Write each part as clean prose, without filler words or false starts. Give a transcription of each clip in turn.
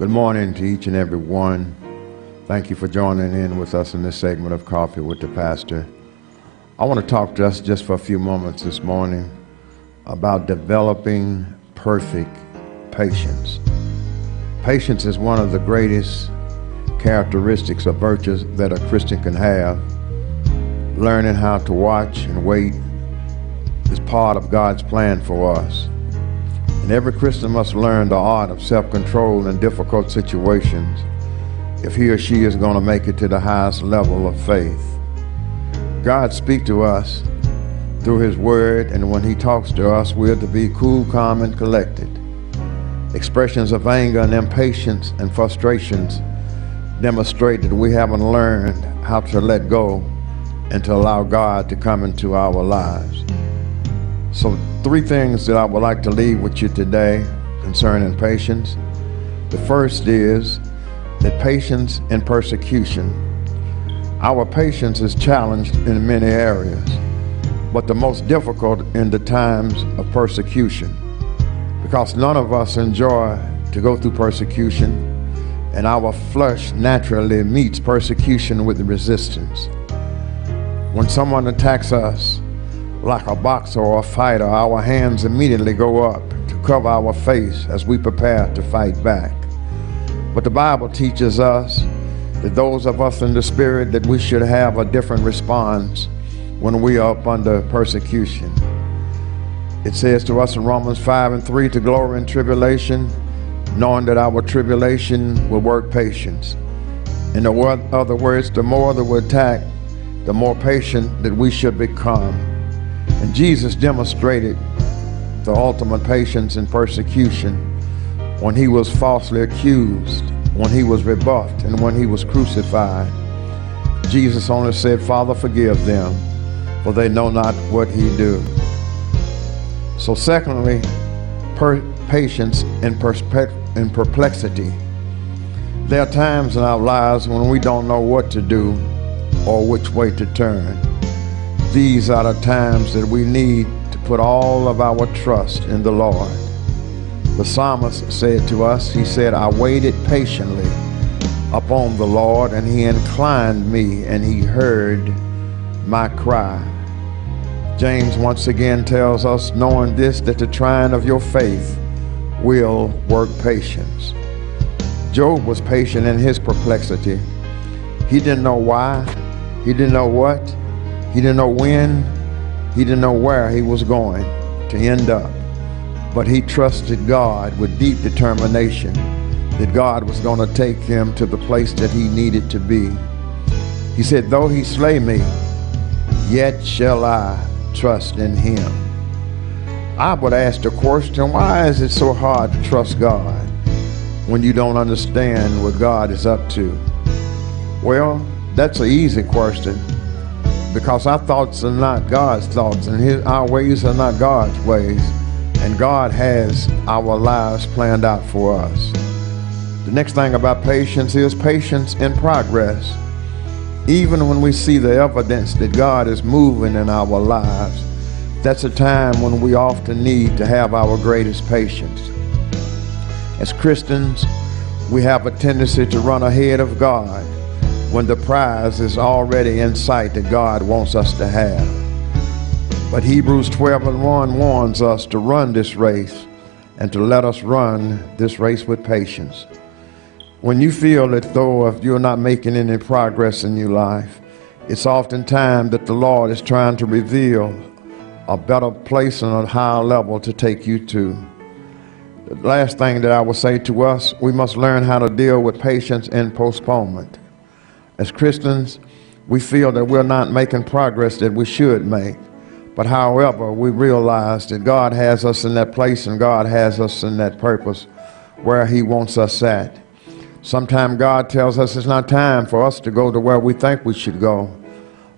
Good morning to each and every one. Thank you for joining in with us in this segment of Coffee with the Pastor. I want to talk to us just for a few moments this morning about developing perfect patience. Patience is one of the greatest characteristics or virtues that a Christian can have. Learning how to watch and wait is part of God's plan for us. And every Christian must learn the art of self-control in difficult situations if he or she is going to make it to the highest level of faith. God speaks to us through his word, and when he talks to us, we're to be cool, calm, and collected. Expressions of anger and impatience and frustrations demonstrate that we haven't learned how to let go and to allow God to come into our lives. So 3 things that I would like to leave with you today concerning patience. The first is that patience in persecution. Our patience is challenged in many areas, but the most difficult in the times of persecution, because none of us enjoy to go through persecution, and our flesh naturally meets persecution with resistance. When someone attacks us, like a boxer or a fighter, our hands immediately go up to cover our face as we prepare to fight back. But the Bible teaches us that those of us in the spirit, that we should have a different response when we are up under persecution. It says to us in Romans 5:3 to glory in tribulation, knowing that our tribulation will work patience. In other words, the more that we attack, the more patient that we should become. And Jesus demonstrated the ultimate patience in persecution when he was falsely accused, when he was rebuffed, and when he was crucified. Jesus only said, "Father, forgive them, for they know not what he do." So secondly, patience in perplexity. There are times in our lives when we don't know what to do or which way to turn. These are the times that we need to put all of our trust in the Lord. The psalmist said to us, he said, "I waited patiently upon the Lord, and he inclined me, and he heard my cry." James once again tells us, knowing this, that the trying of your faith will work patience. Job was patient in his perplexity. He didn't know why, he didn't know what, he didn't know when, he didn't know where he was going to end up. But he trusted God with deep determination that God was going to take him to the place that he needed to be. He said, "Though he slay me, yet shall I trust in him." I would ask the question, why is it so hard to trust God when you don't understand what God is up to? Well, that's an easy question, because our thoughts are not God's thoughts, and our ways are not God's ways, and God has our lives planned out for us. The next thing about patience is patience in progress. Even when we see the evidence that God is moving in our lives, that's a time when we often need to have our greatest patience. As Christians, we have a tendency to run ahead of God when the prize is already in sight that God wants us to have. But Hebrews 12:1 warns us to run this race and to let us run this race with patience. When you feel that though if you're not making any progress in your life, it's often time that the Lord is trying to reveal a better place and a higher level to take you to. The last thing that I will say to us, we must learn how to deal with patience and postponement. As Christians, we feel that we're not making progress that we should make. But however, we realize that God has us in that place, and God has us in that purpose where he wants us at. Sometimes God tells us it's not time for us to go to where we think we should go.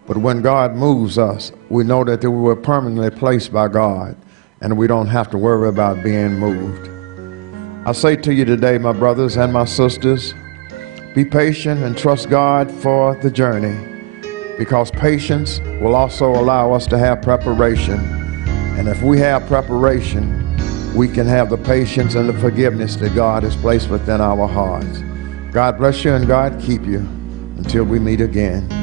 But when God moves us, we know that we were permanently placed by God, and we don't have to worry about being moved. I say to you today, my brothers and my sisters, be patient and trust God for the journey, because patience will also allow us to have preparation. And if we have preparation, we can have the patience and the forgiveness that God has placed within our hearts. God bless you and God keep you until we meet again.